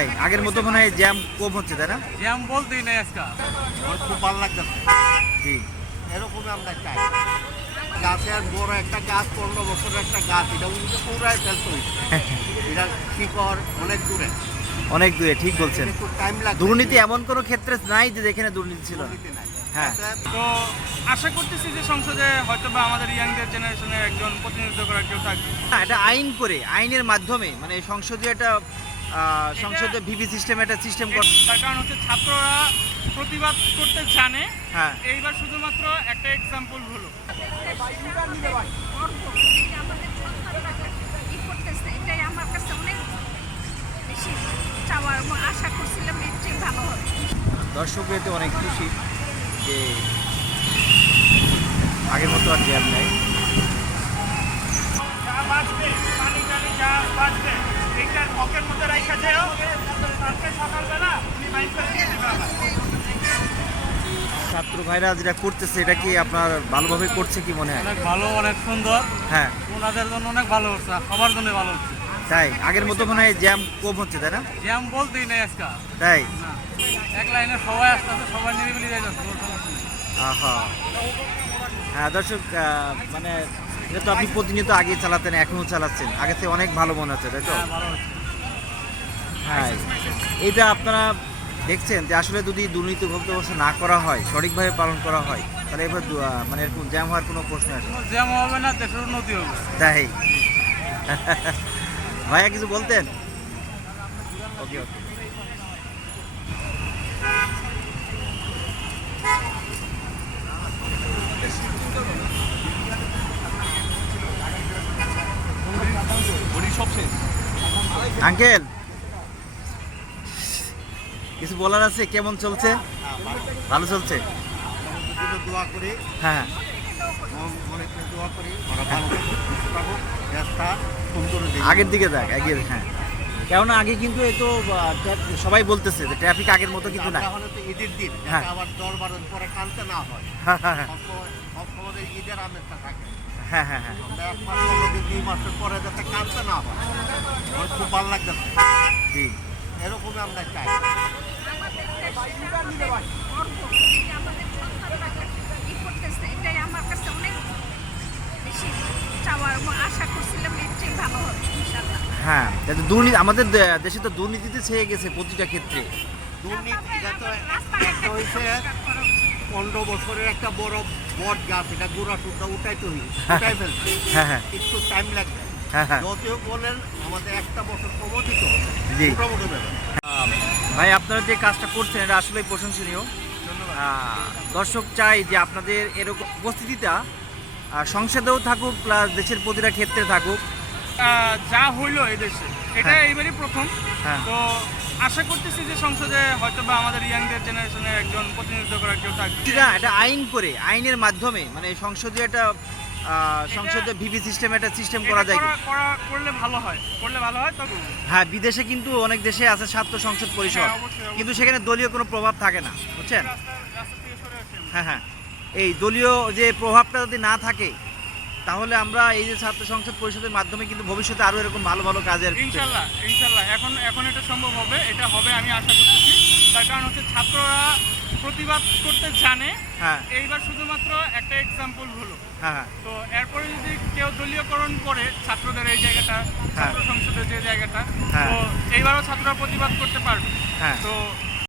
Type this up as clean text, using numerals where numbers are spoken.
তাই আগের মতো মনে হয় জ্যাম কম হচ্ছে, তাই না? জ্যাম বলতেই নেই আজকে। আমার খুব ভালো লাগতেছে। জি। এরকমই আমরা চাই। গাছের বড় একটা গাছ, 15 বছরের একটা গাছ, এটা পুরাই ফেলতে হয়েছে। এটা শিকড় অনেক দূরে, অনেক দূরে, ঠিক বলছেন। একটু টাইম লাগবে। দুর্নীতি এমন কোনো ক্ষেত্রে নাই যে যেখানে দুর্নীতি ছিল না। দুর্নীতি নাই। হ্যাঁ। তো আশা করতেছি যে সংসদে হয়তো বা আমাদের ইয়াংদের জেনারেশনের একজন প্রতিনিধিত্ব করার কেউ থাকবে। হ্যাঁ, এটা আইন করে, আইনের মাধ্যমে, মানে সংসদীয় একটা সংসদীয় ভিপি সিস্টেম, একটা সিস্টেম তার কারণ হচ্ছে ছাত্ররা প্রতিবাদ করতে জানে। হ্যাঁ। এইবার শুধুমাত্র একটা এক্সাম্পল হলো। এটাই আমার কাছে অনেক বেশি চাওয়ার এবং আশা করছিলাম এর চেয়ে ভালো হবে। দর্শক এতে অনেক খুশি যে আগের মতো আর জ্যাম নেই। যা বাঁচবে, পানি টানি যা বাঁচবে, এইটার পকের মধ্যে রাখা যাও, কালকে সকালবেলা উনি বাইক করে দিয়ে দেবে আবার। ছাত্র ভাইরা যেটা করতেছে এটা কি আপনার ভালোভাবে করছে কি মনে হয়? অনেক ভালো, অনেক সুন্দর। হ্যাঁ, ওনাদের জন্য অনেক ভালো হচ্ছে, সবার জন্য ভালো হচ্ছে। তাই আগের মতো মনে হয় জ্যাম কম হচ্ছে, তাই না? জ্যাম বলতেই নেই আজকে। তাই না, এক লাইনে সবাই আসতেছে, সবাই নিরিবিলি যাইতেছে, কোনো সমস্যা নেই। আহা। হ্যাঁ দর্শক, মানে এটা তো আপনি প্রতিনিয়ত আগে চালাতেন, এখনও চালাচ্ছেন, আগে থেকে অনেক ভালো মনে হচ্ছে, তাই তো? হ্যাঁ, ভালো হচ্ছে। হ্যাঁ, এটা আপনারা দেখছেন যে আসলে যদি দুর্নীতিমুক্ত ব্যবস্থা না করা হয়, সঠিকভাবে পালন করা হয়, তাহলে এবার মানে এরকম জ্যাম হওয়ার কোনো প্রশ্ন আসে না। কোনো জ্যাম হবে না, দেশের উন্নতি হবে। তাই ভাইয়া কিছু বলতেন? ওকে ওকে। আঙ্কেল কিছু বলার আছে? কেমন চলছে? ভালো চলছে? আমরা দোয়া করি, হ্যাঁ অনেক দোয়া করি, ওরা ভালো থাকুক, দেশটা সুন্দর দিকে। আগের দিকে যাক, আগের। হ্যাঁ, কেননা আগে কিন্তু এ তো সবাই বলতেছে যে ট্রাফিক আগের মতো কিন্তু না। তাহলে তো ঈদের দিন, হ্যাঁ। যাতে আবার 10-12 পরে টানতে না হয়। হ্যাঁ হ্যাঁ সবসময় ঈদের আমেজটা থাকে। হ্যাঁ হ্যাঁ হ্যাঁ। আমরা 1 মাস 15 দিন 2 মাসের পরে যাতে টানতে না হয়। আমার খুব ভালো লাগতেছে। জি। এরকমই আমরা চাই। আমাদের দেশে গর্ব যে আমাদের সন্তানরা ই করতেছে, এটাই আমার কাছে অনেক বেশি চাওয়ার এবং আশা করছিলাম এর চেয়ে ভালো হবে ইনশাআল্লাহ। হ্যাঁ, যাতে দুর্নীতি আমাদের দেশে তো দুর্নীতিতে ছেয়ে গেছে প্রতিটা ক্ষেত্রে। দুর্নীতি এটা তো রাস্তাঘাটে একটা হয়েছে, পরিষ্কার করা। 15 বছরের একটা বড় বট গাছ, এটা গোড়া টুকরা উঠাইতে হয়েছে, উঠাই ফেলছে। হ্যাঁ হ্যাঁ একটু টাইম লাগবে। হ্যাঁ হ্যাঁ। যতই বলেন আমাদের একটা বছর সময় দিতে হবে। জি। মোটামুটি ব্যাপার। ভাই আপনারা যে কাজটা করছেন এটা আসলেই প্রশংসনীয়। দর্শক চাই যে আপনাদের এরকম উপস্থিতিটা সংসদেও থাকুক, প্লাস দেশের প্রতিটা ক্ষেত্রে থাকুক। যা হইলো এই দেশে, এটা হ্যাঁ। এইবারই প্রথম। হ্যাঁ। তো আশা করতেছি যে সংসদে হয়তো বা আমাদের ইয়াংদের জেনারেশনের একজন প্রতিনিধিত্ব করার কেউ থাকবে। এটা আইন করে, আইনের মাধ্যমে, মানে সংসদীয় একটা সংসদীয় ভিপি সিস্টেম, একটা সিস্টেম করা যায়। করলে ভালো হয়, করলে ভালো হয়। তবে হ্যাঁ, বিদেশে কিন্তু অনেক দেশে আছে ছাত্র সংসদ পরিষদ, হ্যাঁ, অবশ্যই। কিন্তু সেখানে দলীয় কোনো প্রভাব থাকে না, বুঝছেন? রাস্তা থেকে সরে আসেন। হ্যাঁ হ্যাঁ। এই দলীয় যে প্রভাবটা যদি না থাকে, তাহলে আমরা এই যে ছাত্র সংসদ পরিষদের মাধ্যমে কিন্তু ভবিষ্যতে আরো এরকম ভালো ভালো কাজের। ইনশাল্লাহ ইনশাল্লাহ এখন এটা সম্ভব হবে, এটা হবে আমি আশা করতেছি। তার কারণ হচ্ছে ছাত্ররা প্রতিবাদ করতে জানে। হ্যাঁ এইবার শুধুমাত্র একটা এক্সাম্পল হলো। হ্যাঁ হ্যাঁ তো এরপরে যদি কেউ দলীয়করণ করে ছাত্রদের এই জায়গাটা, ছাত্র সংসদের যে জায়গাটা, হ্যাঁ। তো এইবারও ছাত্ররা প্রতিবাদ করতে পারবে। হ্যাঁ। তো